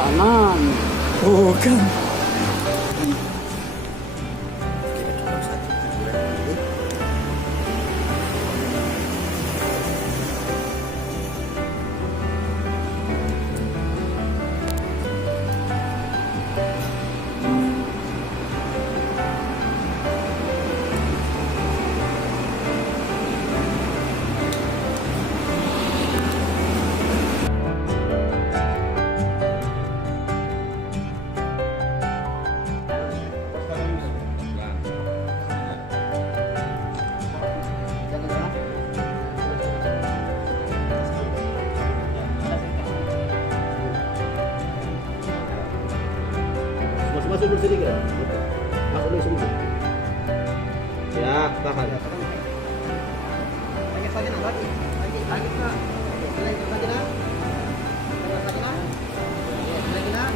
kanan. Bukan. Masuk dulu sedikit. Masuk dulu sedikit. Ya, tahan. Lagi nak lagi. Lagi nak. Lagi nak. Lagi nak. Lagi nak.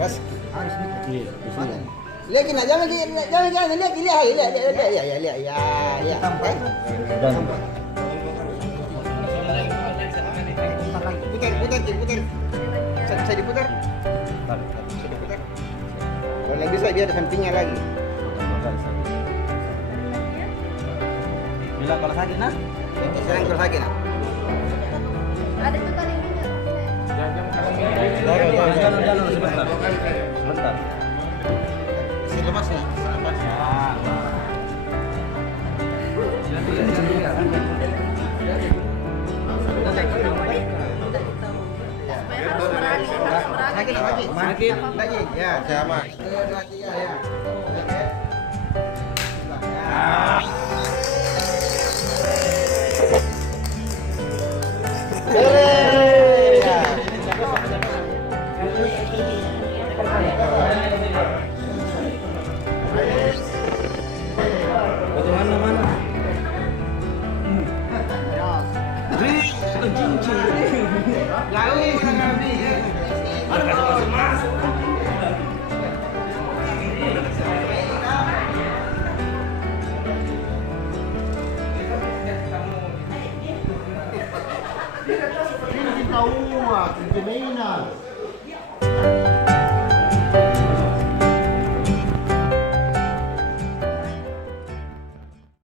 Terus harus lihat kena jangan lihat ya. Putar. Saya diputar. Kalau nggak bisa dia ada sampingnya lagi. Bila kalau sakit nak? Serang kalau sakit nak? Ada tuh kali ini. Jalan sebentar. Lepas ya. Sakit lagi. Ya, sama. Tahu,